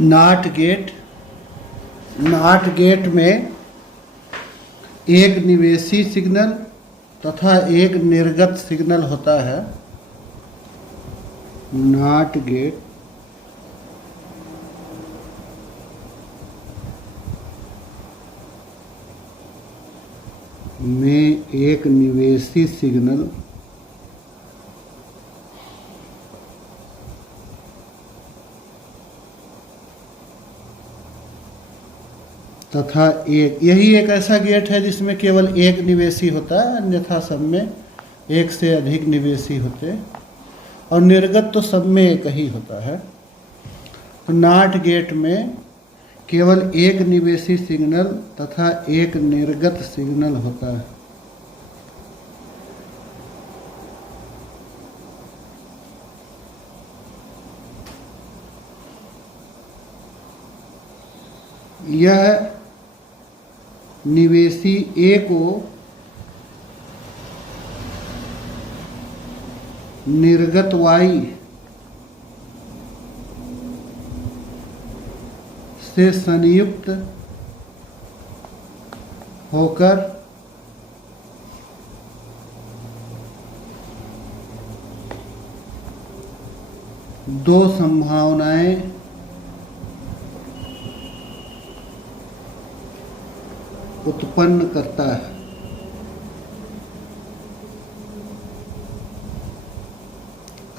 Not get. Not gate में एक निवेशी signal तथा एक निर्गत सिग्नल होता है। नॉट गेट में एक निवेशी सिग्नल तथा यही एक ऐसा गेट है जिसमें केवल एक निवेशी होता है, अन्यथा सब में एक से अधिक निवेशी होते हैं, और निर्गत तो सब में एक ही होता है। तो नॉट गेट में केवल एक निवेशी सिग्नल तथा एक निर्गत सिग्नल होता है। यह निवेशी ए को निर्गत वाई से संयुक्त होकर दो संभावनाएं उत्पन्न करता है।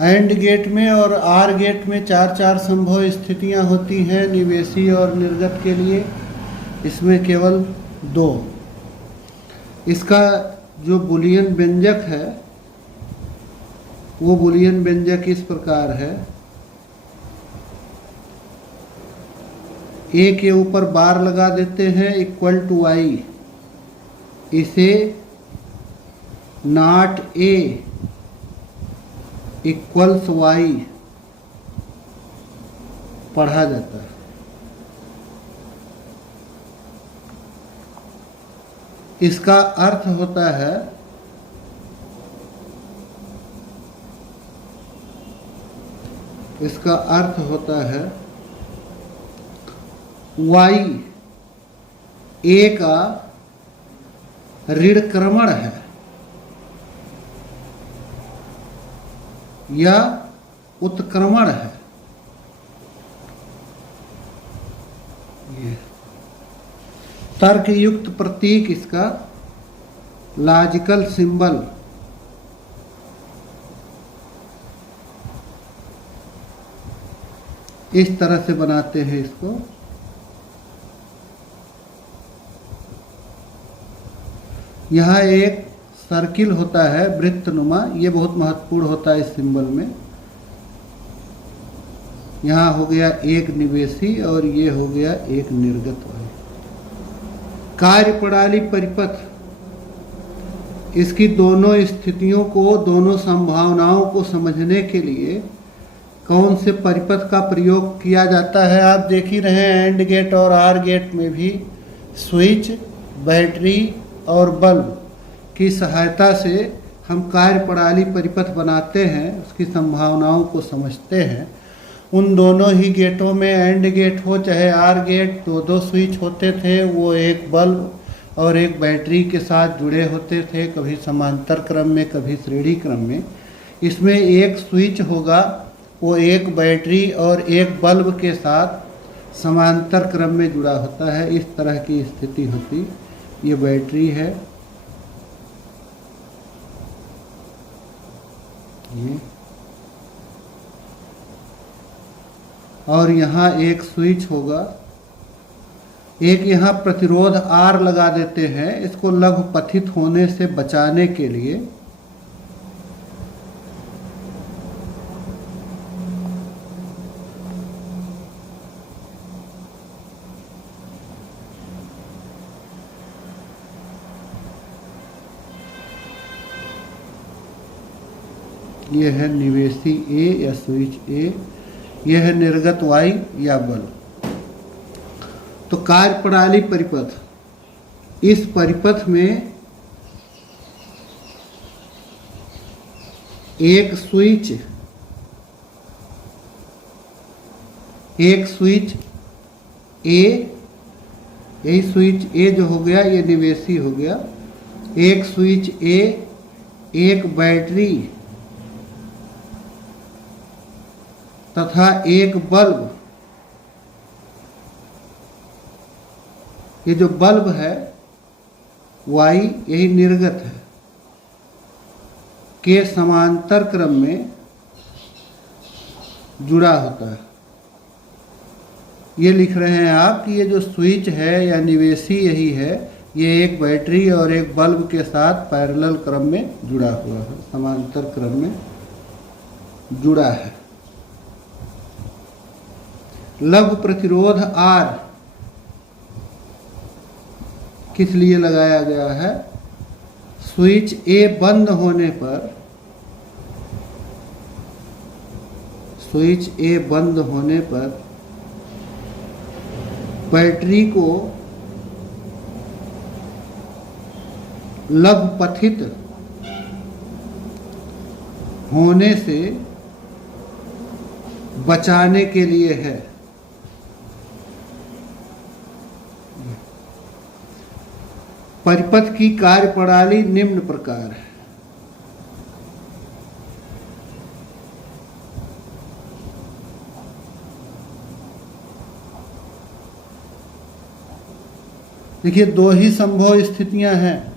एंड गेट में और आर गेट में चार चार संभव स्थितियां होती हैं निवेशी और निर्गत के लिए, इसमें केवल दो। इसका जो बूलियन व्यंजक है वो बूलियन व्यंजक इस प्रकार है। ए के ऊपर बार लगा देते हैं इक्वल टू आई, इसे नॉट ए इक्वल्स वाई पढ़ा जाता है। इसका अर्थ होता है वाई ए का ऋण क्रमण है या उत्क्रमण है। ये तर्कयुक्त प्रतीक, इसका लॉजिकल सिंबल इस तरह से बनाते हैं इसको। यहाँ एक सर्किल होता है वृत्तनुमा, ये बहुत महत्वपूर्ण होता है इस सिंबल में। यहाँ हो गया एक निवेशी और ये हो गया एक निर्गत वाला। कार्यप्रणाली परिपथ, इसकी दोनों स्थितियों को, दोनों संभावनाओं को समझने के लिए कौन से परिपथ का प्रयोग किया जाता है आप देख ही रहे हैं। एंड गेट और आर गेट में भी स्विच, बैटरी और बल्ब की सहायता से हम कार्यप्रणाली परिपथ बनाते हैं, उसकी संभावनाओं को समझते हैं। उन दोनों ही गेटों में, एंड गेट हो चाहे आर गेट, दो दो स्विच होते थे। वो एक बल्ब और एक बैटरी के साथ जुड़े होते थे, कभी समांतर क्रम में कभी श्रेणी क्रम में। इसमें एक स्विच होगा, वो एक बैटरी और एक बल्ब के साथ समांतर क्रम में जुड़ा होता है। इस तरह की स्थिति होती। ये बैटरी है, ये, और यहाँ एक स्विच होगा। एक यहाँ प्रतिरोध आर लगा देते हैं, इसको लघुपथित होने से बचाने के लिए। यह है निवेशी ए या स्विच ए, यह है निर्गत वाई या बल्ब। तो कार्यप्रणाली परिपथ, इस परिपथ में एक स्विच एक स्विच ए, यही स्विच ए जो हो गया ये निवेशी हो गया, एक स्विच ए, एक बैटरी तथा एक बल्ब। ये जो बल्ब है वाई यही निर्गत है के समांतर क्रम में जुड़ा होता है। ये लिख रहे हैं आप कि ये जो स्विच है या निवेशी यही है, ये एक बैटरी और एक बल्ब के साथ पैरेलल क्रम में जुड़ा हुआ है, समांतर क्रम में जुड़ा है। लघु प्रतिरोध R किस लिए लगाया गया है? स्विच A बंद होने पर, स्विच A बंद होने पर बैटरी को लघुपथित होने से बचाने के लिए है। परिपथ की कार्यप्रणाली निम्न प्रकार है। देखिए दो ही संभव स्थितियां हैं।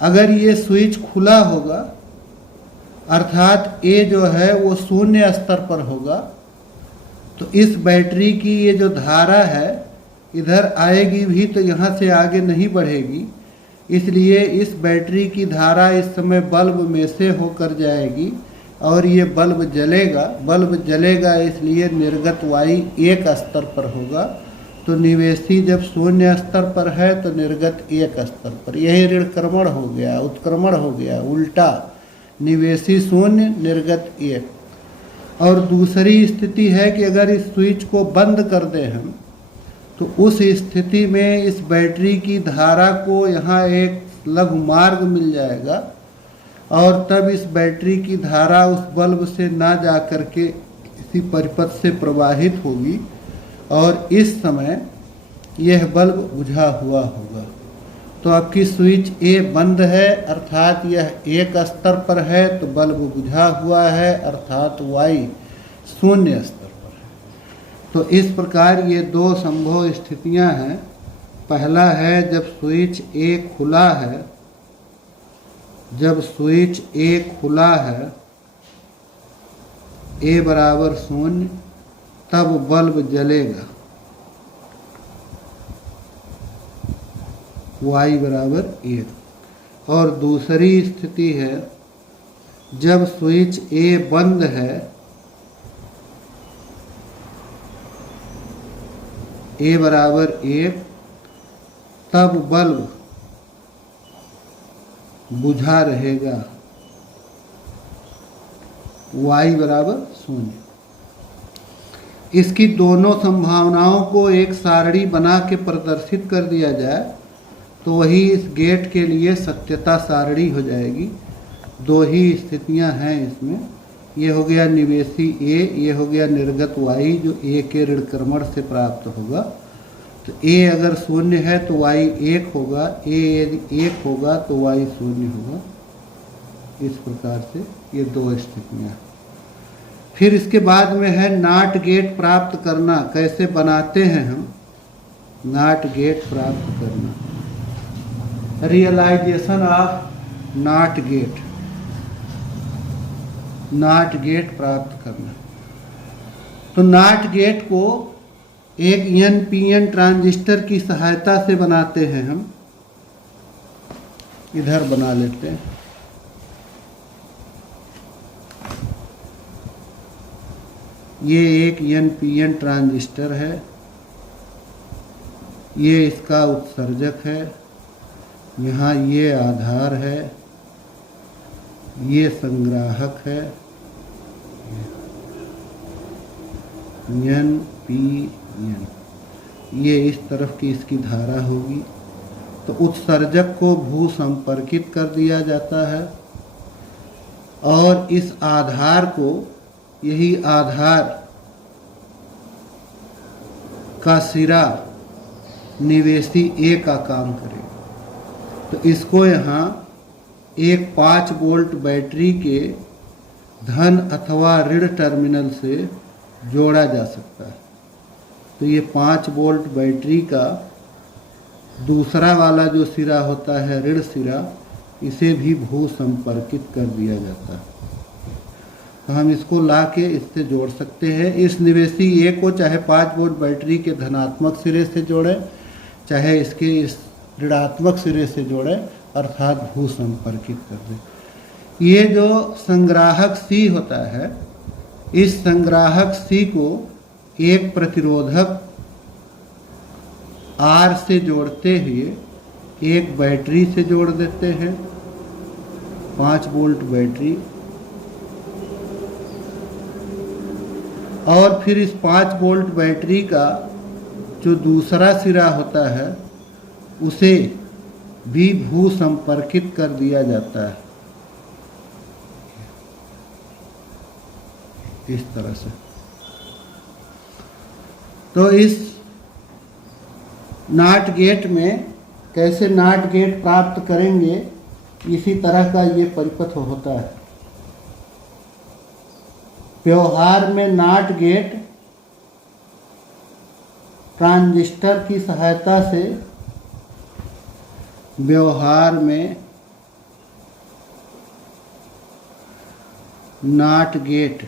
अगर ये स्विच खुला होगा अर्थात ए जो है वो शून्य स्तर पर होगा, तो इस बैटरी की ये जो धारा है इधर आएगी भी तो यहाँ से आगे नहीं बढ़ेगी, इसलिए इस बैटरी की धारा इस समय बल्ब में से होकर जाएगी और ये बल्ब जलेगा। बल्ब जलेगा इसलिए निर्गत वाई एक स्तर पर होगा, तो निवेशी जब शून्य स्तर पर है तो निर्गत एक स्तर पर। यही ऋणक्रमण हो गया, उत्क्रमण हो गया, उल्टा, निवेशी शून्य निर्गत एक। और दूसरी स्थिति है कि अगर इस स्विच को बंद कर दें हम, तो उस स्थिति में इस बैटरी की धारा को यहाँ एक लघु मार्ग मिल जाएगा और तब इस बैटरी की धारा उस बल्ब से ना जा कर के किसी परिपथ से प्रवाहित होगी और इस समय यह बल्ब बुझा हुआ होगा। तो आपकी स्विच ए बंद है अर्थात यह एक स्तर पर है, तो बल्ब बुझा हुआ है अर्थात वाई शून्य स्तर। तो इस प्रकार ये दो संभव स्थितियां हैं। पहला है जब स्विच ए खुला है, जब स्विच ए खुला है, ए बराबर शून्य, तब बल्ब जलेगा, वाई बराबर एक। और दूसरी स्थिति है जब स्विच ए बंद है, ए बराबर एक, तब बल्ब बुझा रहेगा, वाई बराबर शून्य। इसकी दोनों संभावनाओं को एक सारणी बना के प्रदर्शित कर दिया जाए तो वही इस गेट के लिए सत्यता सारणी हो जाएगी। दो ही स्थितियां हैं इसमें, ये हो गया निवेशी ए, ये हो गया निर्गत वाई जो ए के ऋणक्रमण से प्राप्त होगा। तो ए अगर शून्य है तो वाई एक होगा, ए यदि एक होगा तो वाई शून्य होगा। इस प्रकार से ये दो स्थितियां। फिर इसके बाद में है नॉट गेट प्राप्त करना। कैसे बनाते हैं हम नॉट गेट प्राप्त करना? Realization of not get, not get प्राप्त करना। तो नॉट गेट को एक NPN ट्रांजिस्टर की सहायता से बनाते हैं हम। इधर बना लेते हैं। ये एक NPN ट्रांजिस्टर है, ये इसका उत्सर्जक है, यहाँ ये आधार है, ये संग्राहक है, NPN। ये इस तरफ की इसकी धारा होगी। तो उत्सर्जक को भू संपर्कित कर दिया जाता है और इस आधार को, यही आधार का सिरा निवेशी ए का काम करेगा। तो इसको यहाँ एक 5 वोल्ट बैटरी के धन अथवा ऋण टर्मिनल से जोड़ा जा सकता है। तो ये 5 वोल्ट बैटरी का दूसरा वाला जो सिरा होता है ऋण सिरा, इसे भी भू संपर्कित कर दिया जाता है। तो हम इसको ला के इससे जोड़ सकते हैं। इस निवेशी ए को चाहे 5 वोल्ट बैटरी के धनात्मक सिरे से जोड़ें, चाहे इसके इस ऋणात्मक सिरे से जोड़ें, अर्थात भू संपर्कित कर दें। ये जो संग्राहक सी होता है, इस संग्राहक सी को एक प्रतिरोधक आर से जोड़ते हुए एक बैटरी से जोड़ देते हैं, 5 वोल्ट बैटरी, और फिर इस 5 वोल्ट बैटरी का जो दूसरा सिरा होता है उसे भी भू संपर्कित कर दिया जाता है, इस तरह से। तो इस नाट गेट में कैसे नाट गेट प्राप्त करेंगे, इसी तरह का ये परिपथ होता है। व्यवहार में नाट गेट ट्रांजिस्टर की सहायता से व्यवहार में नाट गेट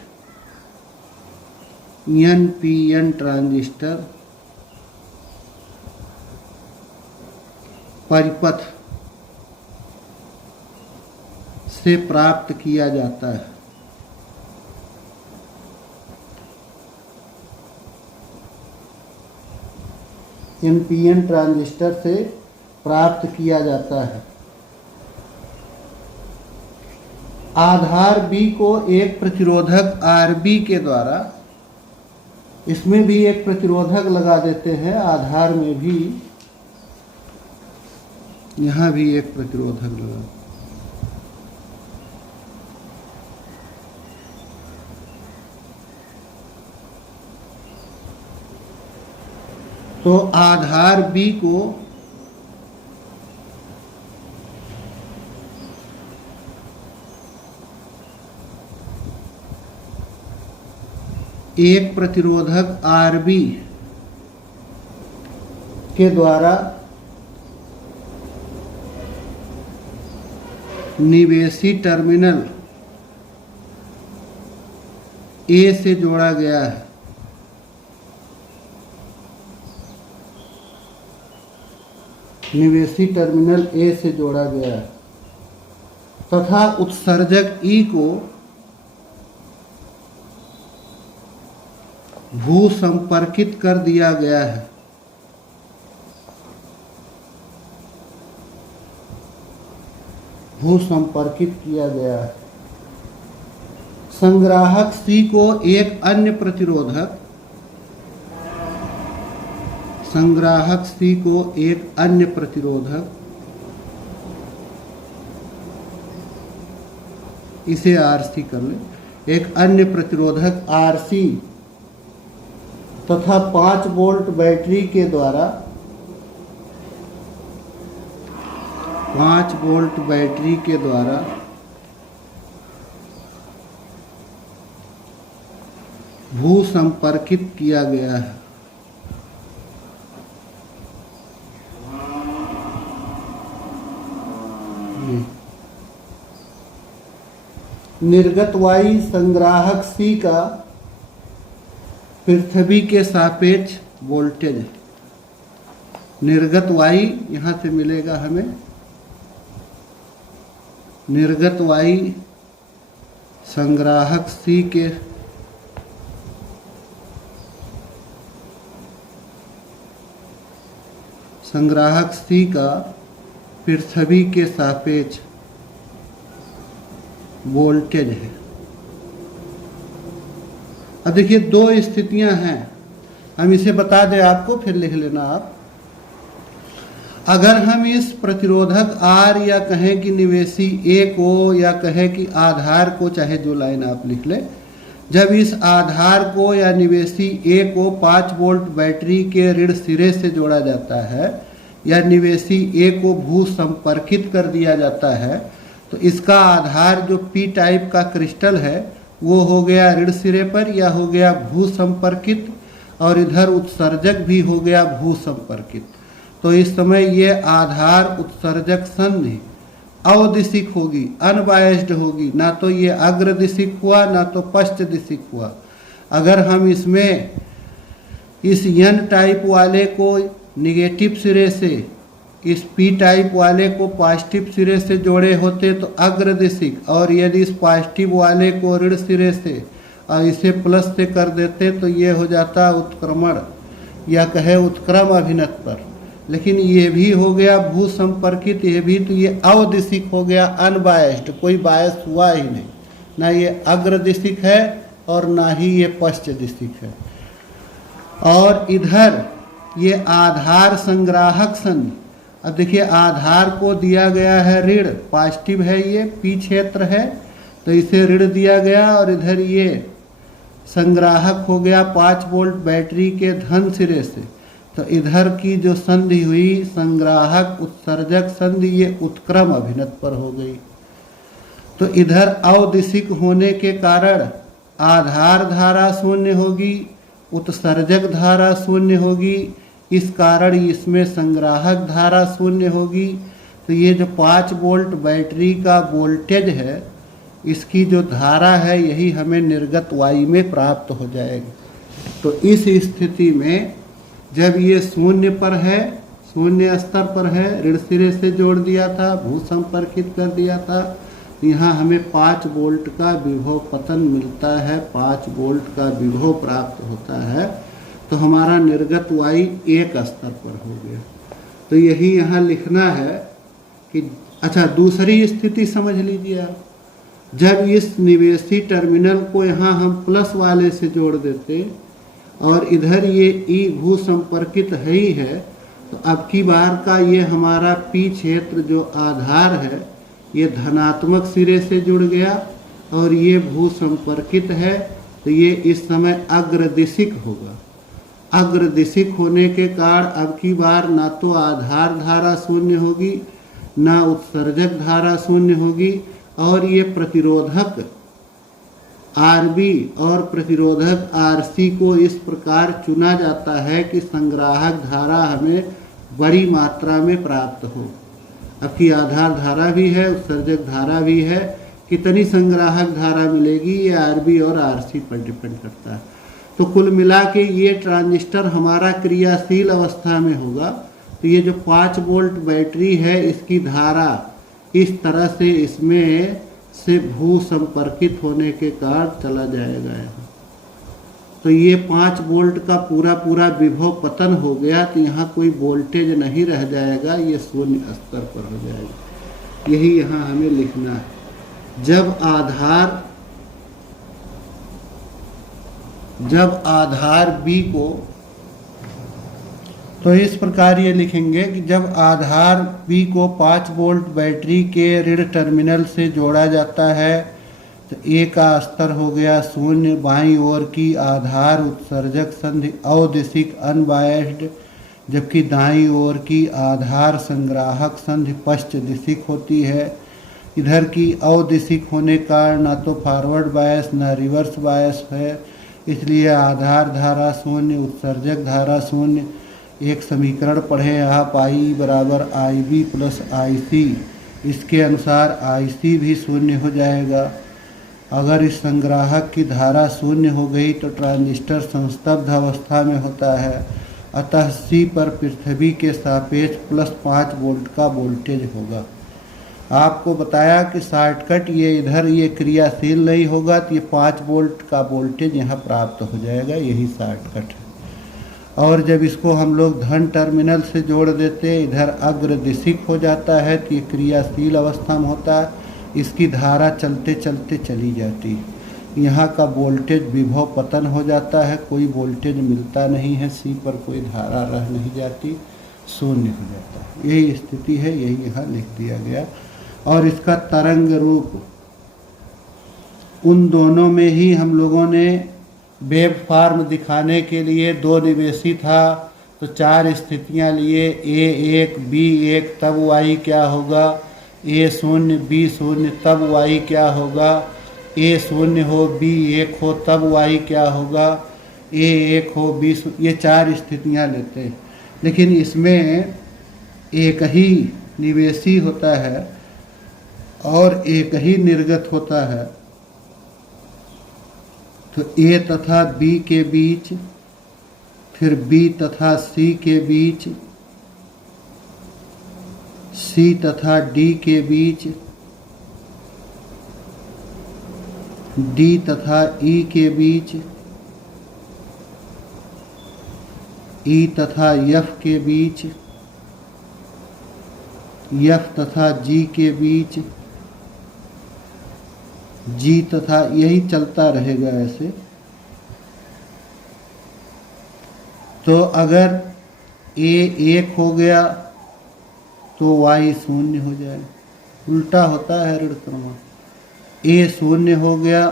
NPN ट्रांजिस्टर परिपथ से प्राप्त किया जाता है। NPN ट्रांजिस्टर से प्राप्त किया जाता है। आधार B को एक प्रतिरोधक RB के द्वारा, इसमें भी एक प्रतिरोधक लगा देते हैं, आधार में भी, यहाँ भी एक प्रतिरोधक लगा। तो आधार B को एक प्रतिरोधक RB के द्वारा निवेशी टर्मिनल A से जोड़ा गया है। निवेशी टर्मिनल A से जोड़ा गया है तथा उत्सर्जक E को भू संपर्कित कर दिया गया है। भू संपर्कित किया गया है। संग्राहक C को एक अन्य प्रतिरोधक, संग्राहक C को एक अन्य प्रतिरोधक, इसे RC कर ले, एक अन्य प्रतिरोधक RC तथा 5 वोल्ट बैटरी के द्वारा, 5 वोल्ट बैटरी के द्वारा भू संपर्कित किया गया है। निर्गत वायु संग्राहक C का पृथ्वी के सापेक्ष वोल्टेज, निर्गत वायु यहाँ से मिलेगा हमें, निर्गत वायु संग्राहक C के संग्राहक C का पृथ्वी के सापेक्ष वोल्टेज है। अब देखिए दो स्थितियां हैं, हम इसे बता दें आपको, फिर लिख लेना आप। अगर हम इस प्रतिरोधक R या कहें कि निवेशी A को, या कहें कि आधार को, चाहे जो लाइन आप लिख लें, जब इस आधार को या निवेशी ए को 5 वोल्ट बैटरी के ऋण सिरे से जोड़ा जाता है या निवेशी ए को भू संपर्कित कर दिया जाता है, तो इसका आधार जो पी टाइप का क्रिस्टल है वो हो गया ऋण सिरे पर या हो गया भू संपर्कित, और इधर उत्सर्जक भी हो गया भू संपर्कित। तो इस समय ये आधार उत्सर्जक संधि अवदिशिक होगी, अनबायस्ड होगी, ना तो ये अग्रदिशिक हुआ ना तो पश्च दिशिक हुआ। अगर हम इसमें इस एन टाइप वाले को निगेटिव सिरे से इस पी टाइप वाले को पॉजिटिव सिरे से जोड़े होते तो अग्रदिशिक, और यदि इस पॉजिटिव वाले को ऋण सिरे से और इसे प्लस से कर देते तो ये हो जाता उत्क्रमण या कहे उत्क्रम अभिनत पर। लेकिन ये भी हो गया भू संपर्कित, ये भी, तो ये अवदिशिक हो गया, अनबायस्ड, कोई बायस हुआ ही नहीं, ना ये अग्रदिशिक है और ना ही ये पश्च दिशिक है। और इधर ये आधार संग्राहक संधि, अब देखिए आधार को दिया गया है ऋण, पॉजिटिव है, ये पी क्षेत्र है तो इसे ऋण दिया गया, और इधर ये संग्राहक हो गया 5 वोल्ट बैटरी के धन सिरे से, तो इधर की जो संधि हुई संग्राहक उत्सर्जक संधि ये उत्क्रम अभिनत पर हो गई। तो इधर अवदिशिक होने के कारण आधार धारा शून्य होगी, उत्सर्जक धारा शून्य होगी, इस कारण इसमें संग्राहक धारा शून्य होगी। तो ये जो 5 वोल्ट बैटरी का वोल्टेज है इसकी जो धारा है यही हमें निर्गत वायु में प्राप्त हो जाएगी। तो इस स्थिति में जब ये शून्य पर है, शून्य स्तर पर है, ऋण सिरे से जोड़ दिया था, भू संपर्कित कर दिया था, यहाँ हमें 5 वोल्ट का विभव पतन मिलता है, 5 वोल्ट का विभव प्राप्त होता है, तो हमारा निर्गत वायु एक स्तर पर हो गया। तो यही यहाँ लिखना है कि अच्छा दूसरी स्थिति समझ लीजिए आप, जब इस निवेशी टर्मिनल को यहाँ हम प्लस वाले से जोड़ देते और इधर ये ई भू संपर्कित है ही है, तो अब की बार का ये हमारा पी क्षेत्र जो आधार है ये धनात्मक सिरे से जुड़ गया और ये भू संपर्कित है, तो ये इस समय अग्रदिशिक होगा। अग्रदिशिक होने के कारण अब की बार ना तो आधार धारा शून्य होगी ना उत्सर्जक धारा शून्य होगी, और ये प्रतिरोधक आरबी और प्रतिरोधक आरसी को इस प्रकार चुना जाता है कि संग्राहक धारा हमें बड़ी मात्रा में प्राप्त हो। अब की आधार धारा भी है, उत्सर्जक धारा भी है, कितनी संग्राहक धारा मिलेगी ये आरबी और आरसी पर डिपेंड करता है। तो कुल मिला के ये ट्रांजिस्टर हमारा क्रियाशील अवस्था में होगा, तो ये जो 5 वोल्ट बैटरी है इसकी धारा इस तरह से इसमें से भू संपर्कित होने के कारण चला जाएगा यहाँ। तो ये 5 वोल्ट का पूरा पूरा विभव पतन हो गया, तो यहाँ कोई वोल्टेज नहीं रह जाएगा, ये शून्य स्तर पर हो जाएगा। यही यहाँ हमें लिखना है। जब आधार बी को, तो इस प्रकार ये लिखेंगे कि जब आधार बी को 5 वोल्ट बैटरी के ऋण टर्मिनल से जोड़ा जाता है तो ए का स्तर हो गया शून्य, बाईं ओर की आधार उत्सर्जक संधि अवदिशिक अनबायस्ड, जबकि दाईं ओर की आधार संग्राहक संधि पश्च दिशिक होती है। इधर की अवदिशिक होने का ना तो फॉरवर्ड बायस ना रिवर्स बायस है, इसलिए आधार धारा शून्य, उत्सर्जक धारा शून्य। एक समीकरण पढ़ें आप, आई बराबर आई बी प्लस आई सी, इसके अनुसार आई सी भी शून्य हो जाएगा। अगर इस संग्राहक की धारा शून्य हो गई तो ट्रांजिस्टर संस्तब्ध अवस्था में होता है, अतः सी पर पृथ्वी के सापेक्ष प्लस 5 वोल्ट का वोल्टेज होगा। आपको बताया कि शॉर्टकट ये इधर ये क्रियाशील नहीं होगा तो ये 5 वोल्ट का वोल्टेज यहाँ प्राप्त हो जाएगा, यही शॉर्टकट है। और जब इसको हम लोग धन टर्मिनल से जोड़ देते, इधर अग्रदिशिक हो जाता है तो ये क्रियाशील अवस्था में होता है, इसकी धारा चलते चलते चली जाती है, यहाँ का वोल्टेज विभव पतन हो जाता है, कोई वोल्टेज मिलता नहीं है, सी पर कोई धारा रह नहीं जाती, शून्य हो जाता है। यही स्थिति है, यही यहाँ लिख दिया गया। और इसका तरंग रूप उन दोनों में ही हम लोगों ने वेब फॉर्म दिखाने के लिए दो निवेशी था तो चार स्थितियां लिए, A1 B1 तब y क्या होगा, A0 B0 तब y क्या होगा, A0 हो B1 हो तब y क्या होगा, A1 हो B0, ये चार स्थितियां लेते हैं। लेकिन इसमें एक ही निवेशी होता है और एक ही निर्गत होता है। तो A तथा B के बीच, फिर B तथा C के बीच, C तथा D के बीच, D तथा E के बीच, E तथा F के बीच, F तथा G के बीच, G तथा, यही चलता रहेगा ऐसे। तो अगर A 1 हो गया तो Y 0 हो जाए, उल्टा होता है ऋण क्रमांक। A 0 हो गया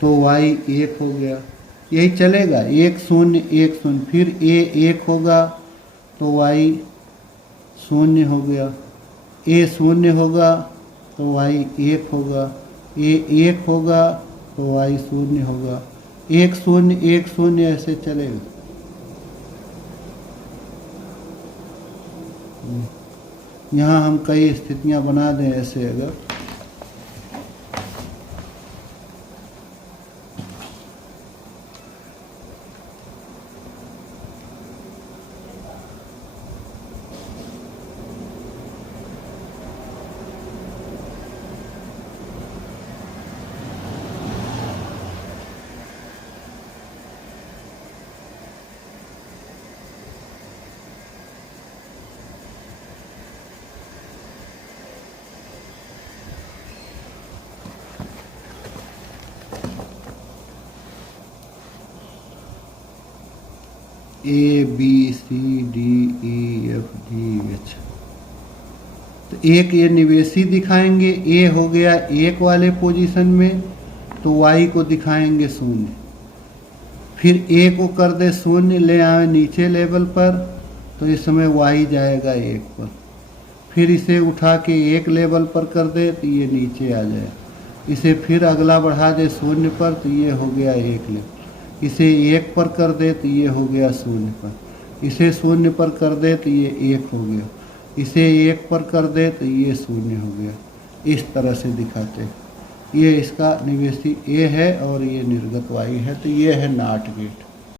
तो Y 1 हो गया, यही चलेगा, 1 0 1 0। फिर A 1 होगा तो Y 0 हो गया, A 0 होगा तो y 1 होगा, A 1 होगा तो y 0 होगा, 1 0 1 0 ऐसे चलेगा। यहाँ हम कई स्थितियाँ बना दें ऐसे अगर, A B C D E F G H। तो एक ये निवेशी दिखाएंगे, A हो गया 1 वाले पोजीशन में तो Y को दिखाएंगे 0, फिर A को कर दे 0 ले आए नीचे लेवल पर तो इस समय Y जाएगा 1 पर, फिर इसे उठा के 1 लेवल पर कर दे तो ये नीचे आ जाए, इसे फिर अगला बढ़ा दे 0 पर तो ये हो गया 1 लेवल, इसे 1 पर कर दे तो ये हो गया 0 पर, इसे 0 पर कर दे तो ये 1 हो गया, इसे 1 पर कर दे तो ये 0 हो गया। इस तरह से दिखाते हैं। ये इसका निवेशी A है और ये निर्गत Y है, तो ये है NOT गेट।